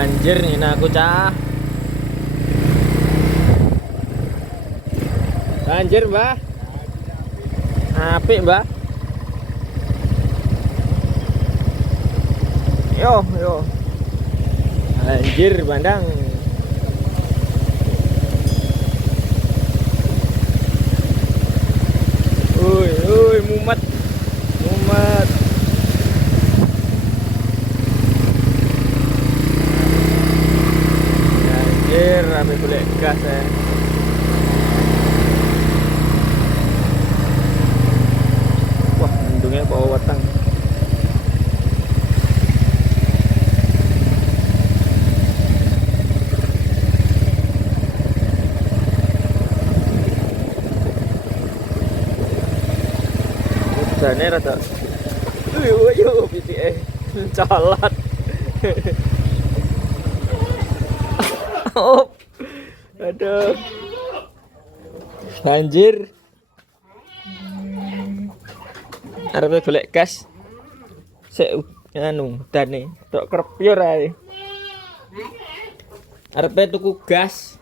Anjir nih aku cah. Anjir, Mbah. Apik, Mbah. Yo, yo. Anjir, bandang. Uy, mumet. Mumet. Anjir, rame golek gas ya. Wah, untungnya bawa weteng. Udane rada. Yo, pitike colot. Oh. Aduh. Banjir. Arepe golek gas. Sik anu dane tok krepyor ae. Arepe tuku gas.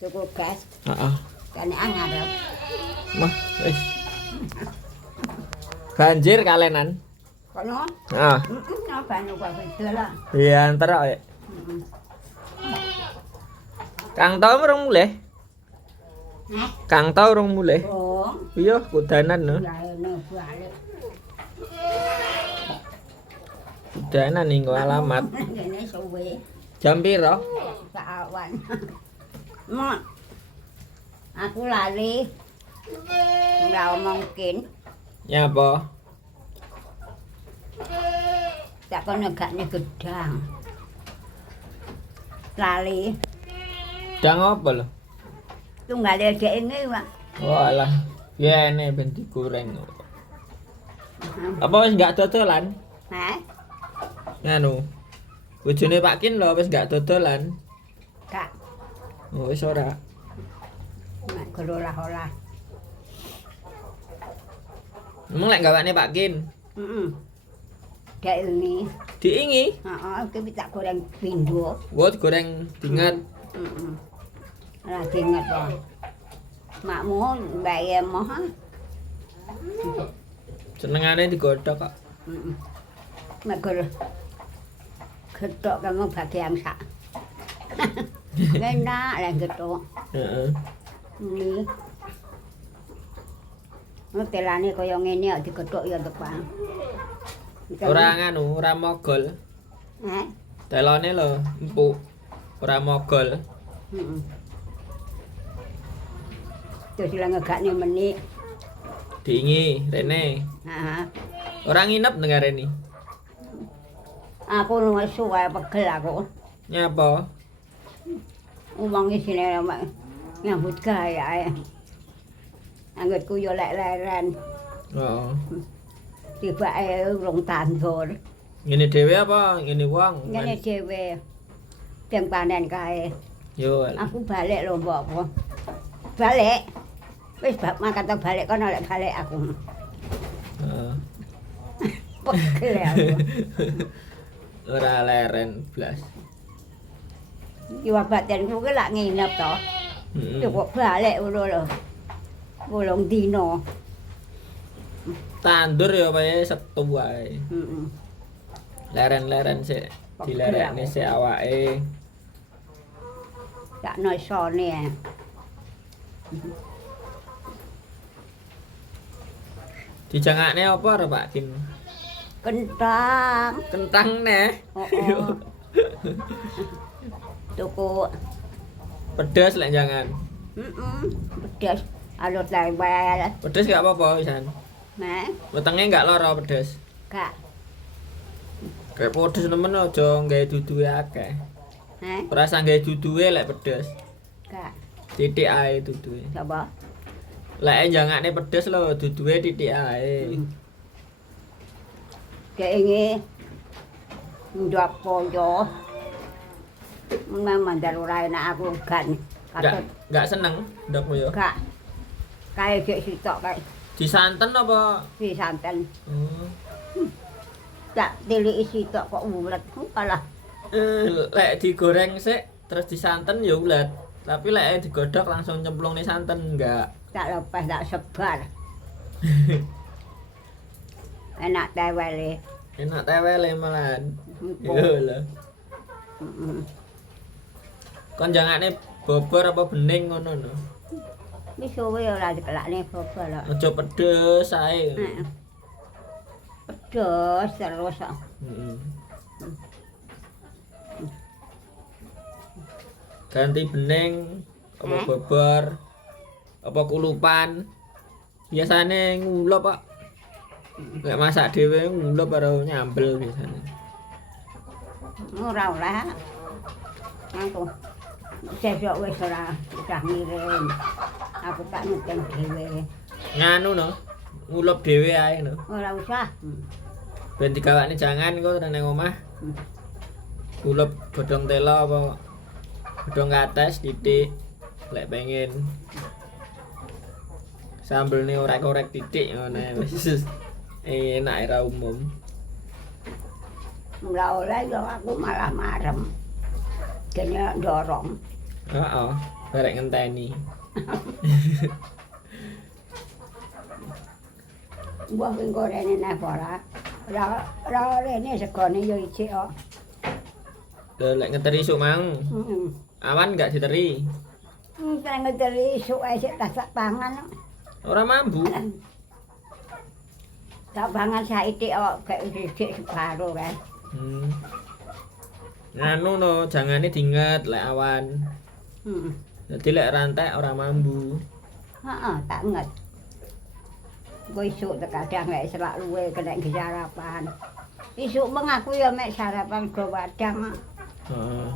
Tuku gas. Heeh. Kene angar. Mah, wis. Banjir kalenan. Kono? Ah. Napa anu kok dalan. Iya, antar ae. Kang tau urung mulih? Hah? Kang tau urung mulih? Oh, Iya, kudanan no. laene balik. Kudanan ning alamat. Ngene suwe. Jam piro? Sak awan. Mon. Aku lali. Ora mungkin. Nyapa? Tak kono gakne gedang. Lali. Dang apa lho? Tunggale dhek ini, Pak. Walah, yene ben digoreng. Apa wis gak dodolan? Hah? Nganu. Bojone Pak Kin lho wis gak dodolan. Kak, Oh, wis ora. nek gerolah-olah. Emang lek gawane Pak Kin? Heeh. Dhek ini. Diingi. Heeh, iki tak goreng pindho. Wo digoreng dingat. Heeh. Ora diinget wae. Makmu mbae emoh. Senengane digodhog kok. Heeh. Nek getok kamu bagian sak. Enak lah getok. Heeh. Ini. Telane kaya ngene kok digethuk ya depan. Ora nganu, ora mogol. Hah? Telone lho empuk. Ora mogol. Heeh. Terus lah ngegakne menit. Diingi rene. Heeh. Ora nginep dengareni. Aku wis suwe pegel aku. Nyapa? Wong isine nyambut gawe ae. Anggitku yo lek leren. Oh. Tibake urung tandur. Ngene dhewe apa ngene wong? Ngene dhewe. Deng panen kae. Yo. Aku balik lho mbokku. Balik. Wis makan tok balik kono lek balik aku. Heeh. Pegel aku. Ora leren blas. Yo badanku ki lak nginep to. Heeh. Yo kok balik ngono lho. Wolong dino. Tandur ya wae setu wae. Heeh. Leren-leren sik dilerekne sik awake. Tak nosone. Dijangakne apa ora Pak Kin? Kentang. Kentang neh. Oh. Tuku. Pedes lek jangan. Pedas. Alur lewel. Pedes gak apa-apa pisan. Nah, Wetenge gak lara pedes. Kak. Kayak pedes nemen aja gawe duduhe akeh. Hah? Ora usah gawe duduhe lek pedes. Kak. Titik ae duduhe. Coba. Lek jangan pedes lho, duduhe titik ae. Kayak ini. Ndak poyo. Memang ora enak aku kan. Gak seneng ndak yo. Kak. Kayak gek sitok kayak Disanten apa? di santen. Oh. Tak tiliki sitok kok ulet. Alah. Lek digoreng sik terus disanten ya ulet. Tapi lek digodhog langsung nyemplung nih santen enggak. Tak lepas tak sebar. Enak tewele. Enak tewele malahan. Empuk. Yo lho. Kon jangane bobor apa bening ngono lho. Wis suwe ora dikelakne bobor lho. Aja pedes ae. Pedes terus kok. Heeh. Ganti bening apa bobor apa kulupan. Biasane ngulup Pak. Lek masak dhewe ngulup karo nyambel biasane. Ora oleh. Aku sesuk wis ora udah ngirim. Aku tak ngitung dhewe. Nganu no. Ngulup dhewe ae no. Ora usah. Ben digawakne jangan kok nang omah. Ngulup godhong telo apa godhong kates titik lek pengen. Sambelne orek-orek titik ngono wis. Enak era umum. Ora oleh yo aku malah marem. Kene dorong. Heeh, barek ngenteni. Mbah sing gorene nek ora. Ora rene segone yo ijik kok. Lek ngeteri isuk mang. Heeh. Awan enggak diteri. Sing ngederi isuk ae sik tak pangan. Ora mambu. Tak pangan saithik kok gek sithik separo kae. Nganu no, jangane dinget lek awan. Heeh. Dadi lek rantek ora mambu. Heeh, tak nget. Gue isuk kadang lek selak luwe kena sarapan. Isuk meng aku ya mek sarapan go wadang. Heeh.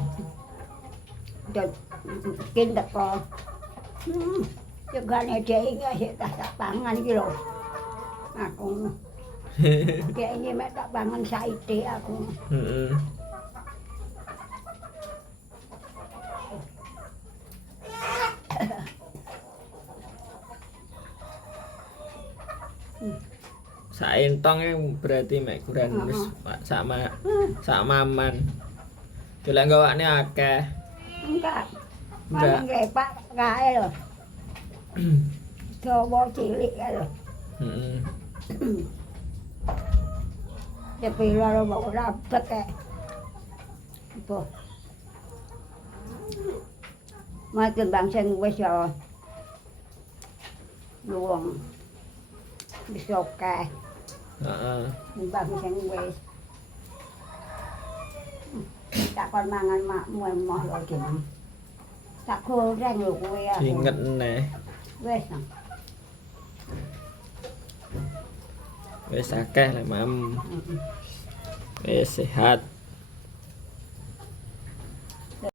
Dot kin teko. Jegane dhek iki tak pangan iki lho. Aku kayaknya mek tak pangan saithik aku. Heeh. Saentong berarti mek kuran wis sama maman. Dolek gawakne akeh. Enggak. Enggak. Paling lepak kae lho. Dawa cilik kae lho. Heeh. Tapi loro mau rapet kae. Apa? Macam bang sing wis ya. Luwung. Wis akeh. Heeh. Bang sing wis. Tak kon mangan makmu emoh lho jeneng. Tak goreng lho kowe ya. Inget neh. Wis. Wis akeh lek mam. Wis sehat.